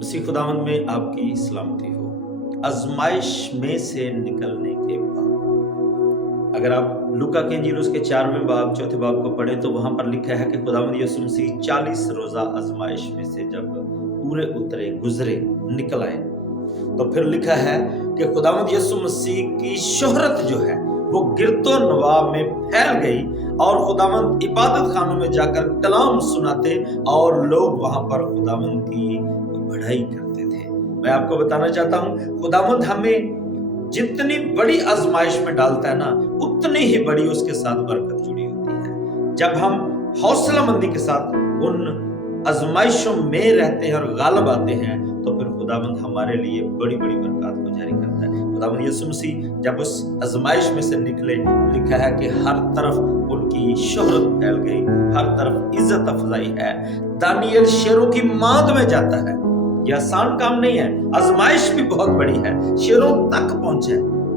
मसीह खुदावंद में आपकी सलामती हो। आजमाइश में से निकलने के बाद अगर आप लूका के इंजील उसके 4वें बाब 4थे बाब को पढ़ें तो वहां पर लिखा है कि खुदावंद यीशु मसीह 40 रोजा आजमाइश में से जब पूरे उतरे गुजरे निकल आए तो फिर लिखा है कि खुदावंद यीशु मसीह की शोहरत जो है वो गिरतो नवाब में फैल गई और खुदावंद इबादत खानों में जाकर कलाम सुनाते और लोग वहां पर खुदावंद की बढ़ाई करते थे। मैं आपको बताना चाहता हूं खुदावंद हमें जितनी बड़ी आजमाइश में डालता है ना उतनी ही बड़ी उसके साथ बरकत जुड़ी होती है। जब हम हौसला मंदी के साथ उन आजमाइशों में रहते हैं और गालिब आते हैं तो फिर खुदावंद हमारे लिए बड़ी बड़ी बरकत को जारी करता है। खुदावंद यीशु मसीह जब उस आजमाइश में से निकले लिखा है कि हर तरफ उनकी शोहरत फैल गई, हर तरफ इज्जत अफजाई है। दानियल शेरों की मांद में जाता है, यह आसान काम नहीं है, आजमाइश भी बहुत बड़ी है, शेरों तक पहुंचे,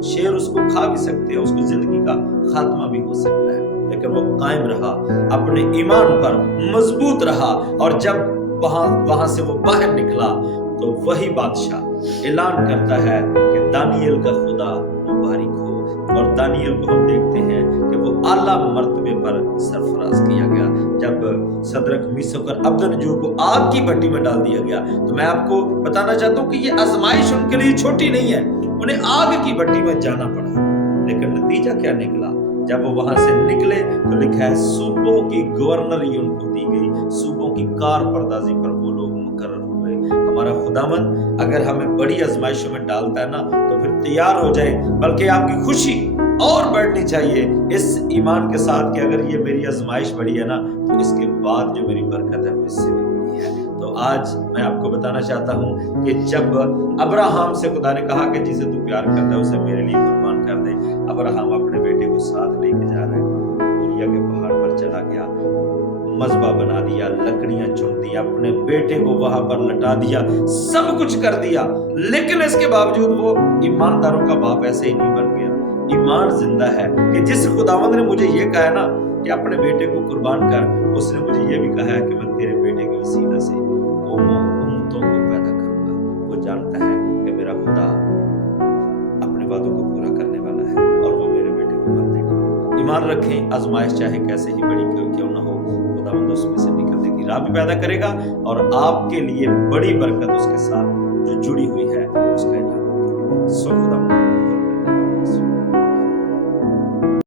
शेर उसको खा भी सकते हैं, उसको जिंदगी का खात्मा भी हो सकता है, लेकिन वो कायम रहा, अपने ईमान पर मजबूत रहा और जब वहां से वो बाहर निकला तो वही बादशाह ऐलान करता है कि दानियल का खुदा मुबारक हो। और दानियल को हम देखते हैं कि वो आला मर्तबे पर सरफराज किया गया। जब सदरक मीशक और अबदनजो को आग की भट्टी में डाल दिया गया तो मैं आपको बताना चाहता हूं कि ये आजमाइश उनके लिए छोटी नहीं है, उन्हें आग की भट्टी में जाना पड़ा, लेकिन नतीजा क्या निकला? जब वो वहां से निकले तो लिखा है सूबों की गवर्नरी उनको दी गई, सूबों की कार पर्दाजी पर वो लोग मुकर्रर हुए। हमारा खुदावंद अगर हमें बड़ी आजमाइशों में डालता है ना तो फिर तैयार हो जाए, बल्कि आपकी खुशी और बढ़नी चाहिए इस ईमान के साथ कि अगर ये मेरी आजमाइश बड़ी है ना तो इसके बाद जो मेरी बरकत है वो इससे भी बड़ी है। तो आज मैं आपको बताना चाहता हूं कि जब अब्राहम से खुदा ने कहा कि जिसे तू प्यार करता है उसे मेरे लिए कुर्बान कर दे, अब्राहम अपने बेटे को साथ लेके जा रहा है, मोरिया के पहाड़ पर चला गया, मज़बा बना दिया, लकड़ियां चुन दी, अपने बेटे को वहां पर लटा दिया, सब कुछ कर दिया, लेकिन इसके बावजूद वो ईमानदारों का बाप ऐसे ही नहीं बन गया। ईमान जिंदा है कि जिस खुदावंद ने मुझे ये कहा है ना कि अपने बेटे को कुर्बान कर, उसने मुझे ये भी कहा है कि मैं तेरे बेटे के वसीला से कौमों उम्मतों को पैदा करूंगा। वो जानता है कि मेरा खुदा अपने वादों को पूरा करने वाला है और वो मेरे बेटे को मरने नहीं देगा। ईमान रखें, आजमाइश चाहे कैसे ही बड़ी क्यों ना हो, खुदावंद उसमें से निकलने की राह भी पैदा करेगा और आपके लिए बड़ी बरकत उसके साथ जो जुड़ी हुई है उसका ऐलान करेगा। सो खुदा